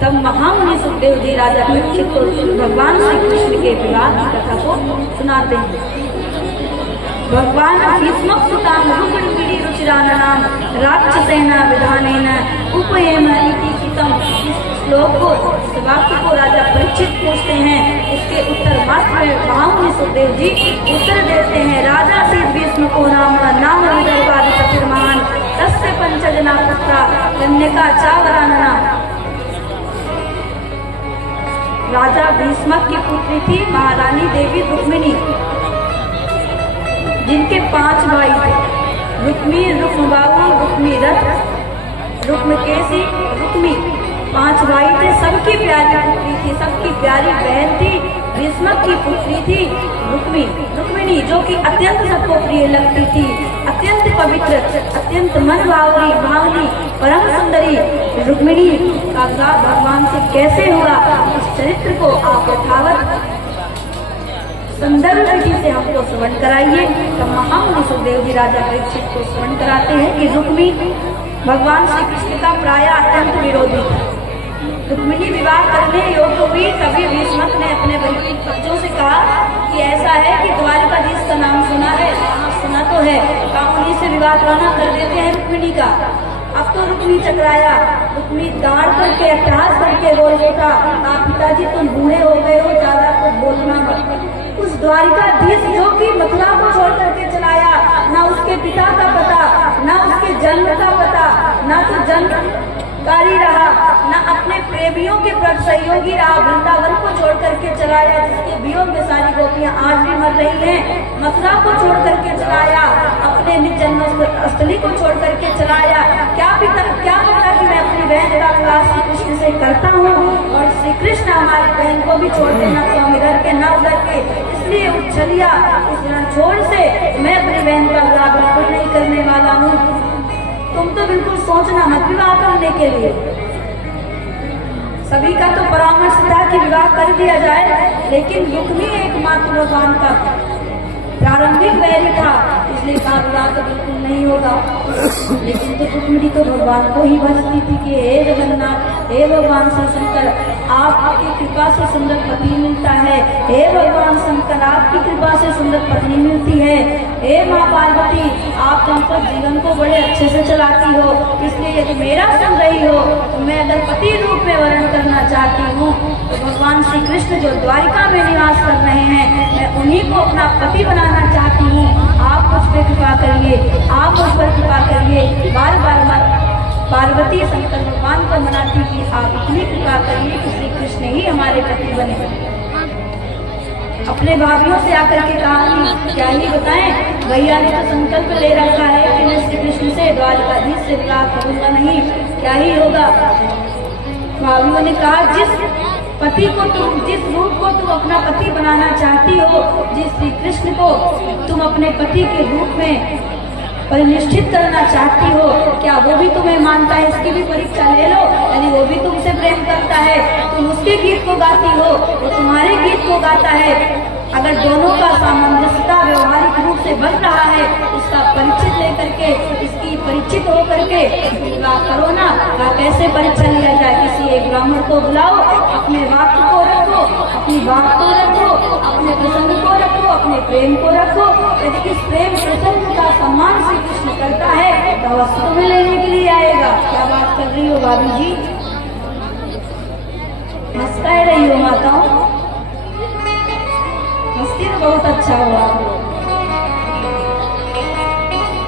तब महामुनि सुखदेव जी राजा परीक्षित को भगवान श्री कृष्ण के विवाह की कथा को सुनाते हैं। भगवान भीष्मसुतां रुक्मिणी रुचिराननां राक्षसेन विधानेन उपयेम इति सुतम। इस श्लोक को, इस वाक्य को राजा परीक्षित पूछते हैं। इसके उत्तर मात्र में महामुनि सुखदेव जी उत्तर देते हैं। राजा से भीष्म को नाम विदर्भादि पतिर्महान तस्य पंचजना पुत्रा कन्यका चावरानना। राजा भीष्मक की पुत्री थी महारानी देवी रुक्मिणी, जिनके 5 भाई थे, रुक्मी, रुक्मबाहु, रुक्मीरथ, रुक्मकेशी, रुक्मी। 5 भाई थे। सबकी प्यारी पुत्री थी, सबकी प्यारी बहन थी। भीष्मक की पुत्री थी रुक्मिणी, जो कि अत्यंत सबको प्रिय लगती थी, अत्यंत पवित्र, अत्यंत मन भावनी, परम सुंदरी रुक्मिणी का विवाह भगवान से कैसे हुआ, इस चरित्र को आप यथावत संदर्भ विधि से हमको श्रवण कराइए। तो महामुनि सुखदेव जी राजा परीक्षित को श्रवण कराते हैं कि रुक्मी भगवान श्री कृष्ण का प्राय अत्यंत विरोधी था। रुक्मिणी विवाह करने योग्य हुई, तभी भीष्मक ने अपने बच्चों से कहा कि ऐसा है कि द्वारिकाधीश का नाम सुना है, सुना तो है, उन्हीं से विवाह कराना कर देते हैं रुक्मिणी का। अब तो रुक्मी चकराया, रुक्मी दाड़ करके अट्टहास करके बोल उठा, पिताजी तुम बूढ़े हो गए हो, ज्यादा कुछ बोलना मत। उस द्वारिकाधीश जो कि मथुरा को छोड़ करके चलाया, ना उसके पिता का पता, ना उसके जन्म का पता, ना तो जन्मकारी रहा, ना अपने प्रेमियों के प्रति सहयोगी रहा, वृंदावन को छोड़ करके चलाया, जिसके वियोग में सारी गोपियां आज भी मर रही हैं। मथुरा को छोड़ करके चलाया, अपने निज जन्म स्थली को छोड़ करके चलाया। क्या पता कि मैं अपनी बहन का विवाह श्री कृष्ण से करता हूँ, और श्री कृष्ण हमारी बहन को भी छोड़ देना, तो हम इधर के न उधर के, इसलिए उछलिया इस रणछोड़ से मैं अपनी बहन का विवाह बिल्कुल नहीं करने वाला हूँ। तुम तो बिल्कुल सोचना मत विवाह करने के लिए। सभी का तो परामर्श था कि विवाह कर दिया जाए, लेकिन रुक्मी एकमात्र भगवान का प्रारंभिक वैरी था, इसलिए कहा विवाह तो बिल्कुल नहीं होगा। लेकिन तो रुक्मिणी तो भगवान को ही भजती थी कि हे जगन्नाथ, हे भगवान श्री शंकर, आपकी कृपा से सुंदर पति मिलता है। हे भगवान शंकर, आपकी कृपा से सुंदर पत्नी मिलती है। हे माँ पार्वती, आप दंपत जीवन को बड़े अच्छे से चलाती हो, इसलिए यदि मेरा सुन रही हो तो मैं अगर पति रूप में वर्ण करना चाहती हूँ, तो भगवान श्री कृष्ण जो द्वारिका में निवास कर रहे हैं, मैं उन्हीं को अपना पति बनाना चाहती हूँ। आप मुझ पर कृपा करिए, आप मुझ पर कृपा करिए। बार बार पार्वती शंकर भगवान को मनाती कि आप इतनी कृपा करिए कि श्री कृष्ण ही हमारे पति बने। अपने भाभियों से आकर के कहा क्या ही बताएं, भैया ने तो संकल्प ले रखा है कि मैं श्री कृष्ण से द्वारिकाधीश से विवाह करूंगा नहीं, क्या ही होगा। भाभियों ने कहा जिस पति को तुम, जिस रूप को तुम अपना पति बनाना चाहती हो, जिस श्री कृष्ण को तुम अपने पति के रूप में परिनिष्ठित करना चाहती हो, क्या वो भी तुम्हें मानता है? इसकी भी परीक्षा ले लो। यदि वो भी तुमसे प्रेम करता है, तुम उसके गीत को गाती हो, वो तुम्हारे गीत को गाता है। अगर दोनों का सामंजस्यता व्यवहारिक रूप से बन रहा है, इसका परिचित लेकर के, इसकी परिचित होकर के विवाह करो ना। कैसे परीक्षा लिया जाए? किसी एक ब्राह्मण को बुलाओ, अपने वाक्य को रखो, अपनी बात को रखो, अपने प्रसंग को रखो, अपने प्रेम को रखो। यदि इस प्रेम प्रसंग का सम्मान श्री कृष्ण करता है तो वस्तु में लेने के लिए आएगा। क्या बात कर रही हो भाभी जी? हंसता रही हो माताओं, मस्ती तो बहुत अच्छा हुआ।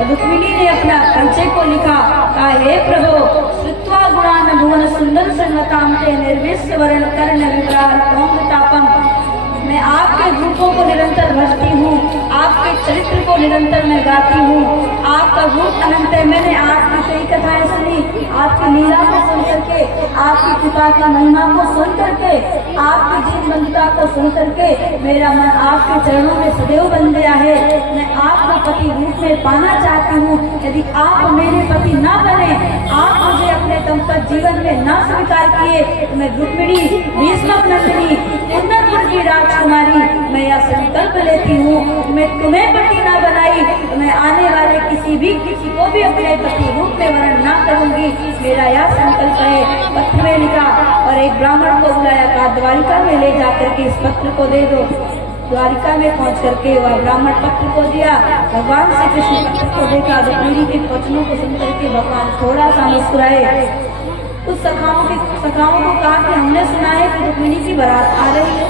रुक्मिणी ने अपना परिचय को लिखा, कहा हे प्रभु, श्रुत्वा गुणान भुवन सुंदर संगताम ते निर्विश्य वर्ण कर्ण विग्रह तापम। मैं आपके रूपों को निरंतर भजती हूँ, आपके चरित्र को निरंतर मैं गाती हूँ। आपका रूप अनंत है। मैंने आपकी कई कथाएं सुनी, आपकी लीला को सुन करके, आपकी कृपा की महिमा को सुन करके, आपकी दीनबंधुता को सुन करके मेरा मन आपके चरणों में सदैव बन गया है। मैं आपको पति रूप में पाना चाहती हूँ। यदि आप मेरे पति न बने, आप मुझे अपने दंपत जीवन में न स्वीकार किए तो मैं रुक्मिणी भीष्मक नंदिनी कुंदनपुर की राजकुमारी मैं यह संकल्प लेती हूँ, मैं तुम्हें पति न बनाई तो मैं आने वाले किसी को भी अपने पति रूप में वर्ण न करूंगी। मेरा यह संकल्प है। पत्र में लिखा और एक ब्राह्मण को बुलाया, कहा द्वारिका में ले जाकर के इस पत्र को दे दो। द्वारिका में पहुंच करके वह ब्राह्मण पत्र को दिया। भगवान श्री कृष्ण पत्र को देखा, रुक्मिणी के वचनों को सुनकर के भगवान थोड़ा सा मुस्कुराए। उस सखाओं को कहा कि हमने सुना है कि रुक्मिणी की बारात आ रही है।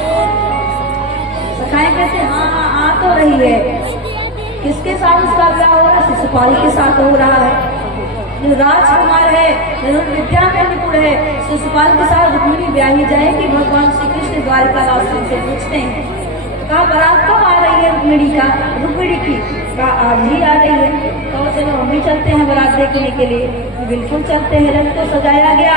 सखाएं कहते हाँ आ तो रही है। किसके साथ उसका विवाह हो रहा है? शिशुपाल के साथ हो रहा है। जो राजकुमार है, धनुर्विद्या विद्या में निपुण है, शिशुपाल के साथ रुक्मिणी ब्याही जाएगी। भगवान श्री कृष्ण द्वारिकावासियों से पूछते हैं, कहा बारात कब आ रही है रुक्मिणी की? कहा आज ही आ रही है। तो चलो हम भी चलते हैं बारात देखने के लिए। बिल्कुल चलते हैं। रथ को सजाया गया।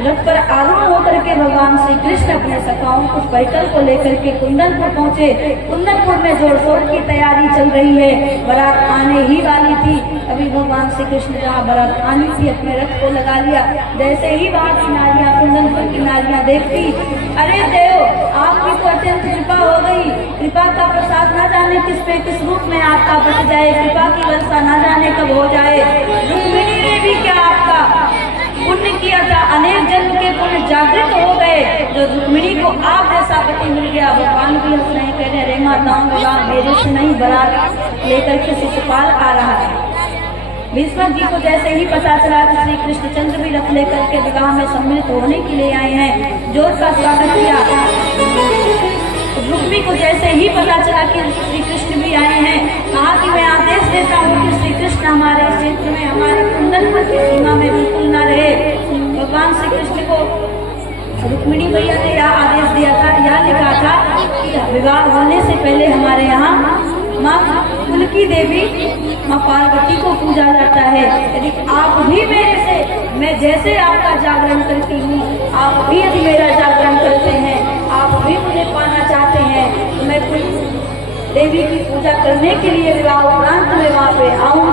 रथ पर आरूढ़ होकर के भगवान श्री कृष्ण अपने सखाओं कुछ पैदल को लेकर के कुंदनपुर पहुंचे। कुंदनपुर में जोड़ शोर की तैयारी चल रही है। बारात आने ही वाली थी। अभी भगवान श्री कृष्ण जहाँ बारात आनी थी अपने रथ को लगा लिया। जैसे ही वहां की नारियां, कुंदनपुर की नारियां देखती, अरे देव आपकी तो अत्यंत कृपा हो गई। कृपा का प्रसाद न जाने किस पे किस रूप में आपका बच जाए, कृपा की वर्षा न जाने कब हो जाए। रुक्मिणी ने भी क्या आपका पुण्य किया था, अनेक जन्म के पुण्य जागृत हो गए, जो रुक्मिणी को आप जैसा पति मिल गया। भगवान भी हंस रहे, कह रहे रे माताओं भगवान मेरे से नहीं बारात लेकर के शिशुपाल आ रहा है। भीष्मक जी को जैसे ही पता चला कि श्री कृष्णचंद्र भी रथ लेकर के विवाह में सम्मिलित होने के लिए आए हैं, जोर का स्वागत किया। रुक्मिणी को जैसे ही पता चला कि श्री कृष्ण भी आए हैं, कहा कि मैं आदेश देता हूँ कि श्री कृष्ण हमारे क्षेत्र में, हमारे कुंदनपुर की सीमा में बिल्कुल न रहे। भगवान श्री कृष्ण को रुक्मिणी भैया ने यह आदेश दिया था, यह लिखा था कि विवाह होने से पहले हमारे यहाँ माँ कुलकी देवी माँ पार्वती को पूजा जाता है। यदि आप भी मेरे से, मैं जैसे आपका जागरण करती हूँ, आप भी यदि मेरा जागरण करते हैं, आप भी मुझे पाना चाहते हैं, तो मैं देवी की पूजा करने के लिए विवाह उपरांत में वहाँ पे आऊँ